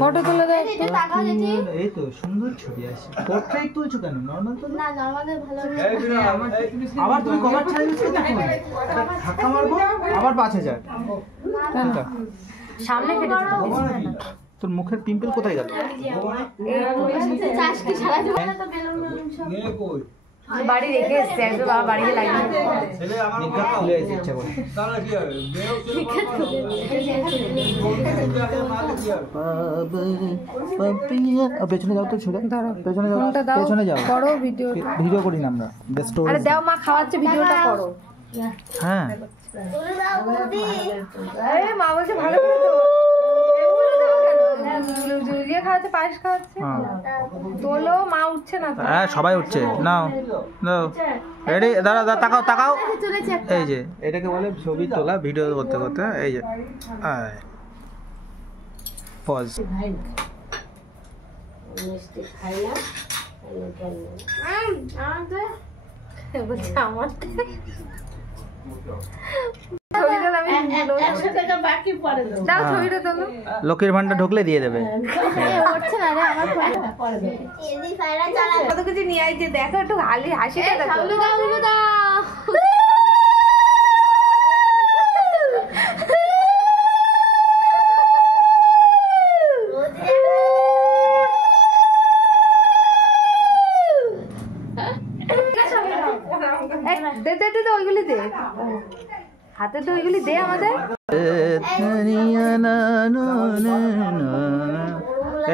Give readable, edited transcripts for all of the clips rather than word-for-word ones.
Photo তুলে দাও। এই তো সুন্দর ছবি আসে। পোর্ট্রেট তুলছো কেন? নরমাল তো না, নরমালে ভালো। আবার তুমি কভার ছাড়া ইউজ করতে পারো। ধাক্কা মারবো আবার 5000। সামনে কেটে দাও। তোর মুখের পিম্পল কোথায় গেল? বাড়ি রেখে এসছে একদম, বাবা বাড়িতে লাগিয়ে ছেলে আমার মেকআপ খুলে এসে ইচ্ছা করে তাহলে কি হবে? পেছনে যাও তো ছোড়া, পেছনে যাও, পেছনে যাও, করো ভিডিও, ভিডিও করি না আমরা। আরে দাও মা খাওয়াচ্ছে, ভিডিওটা করো। হ্যাঁ আরে মা বলছে ভালো করে তো খাওয়াচ্ছে, পায়েস খাওয়াচ্ছে। তোলো, মা উঠছে না। হ্যাঁ সবাই উঠছে। নাও নাও, রেডি? দাঁড়া দাঁড়া, তাকাও তাকাও। এই যে এটাকে বলে ছবি তোলা ভিডিও করতে করতে। এই যে পজ। লক্ষ্মীর ভান্ডার ঢুকলে দিয়ে দেবে। কত কিছু নিয়ে আইছে দেখো, একটু হাসিটা দেখো। ওইগুলি দে, হাতে তো ওইগুলি দে আমাদের।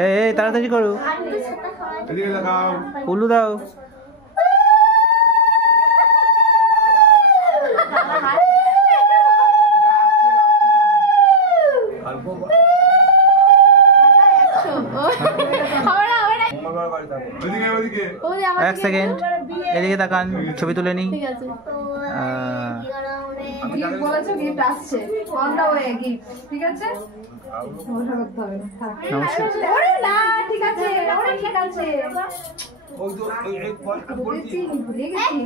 এই তাড়াতাড়ি করো, উলু দাও। এক সেকেন্ড এদিকে তাকান, ছবি তুলে নি। গিফট বলেছো, গিফট আসছে অন দা ওয়ে, গিফট। ঠিক আছে, ওটা করতে হবে না। নমস্কার। ওরে না, ঠিক আছে, ওরে ঠিক আছে। ওই তো ভুলে গেছি।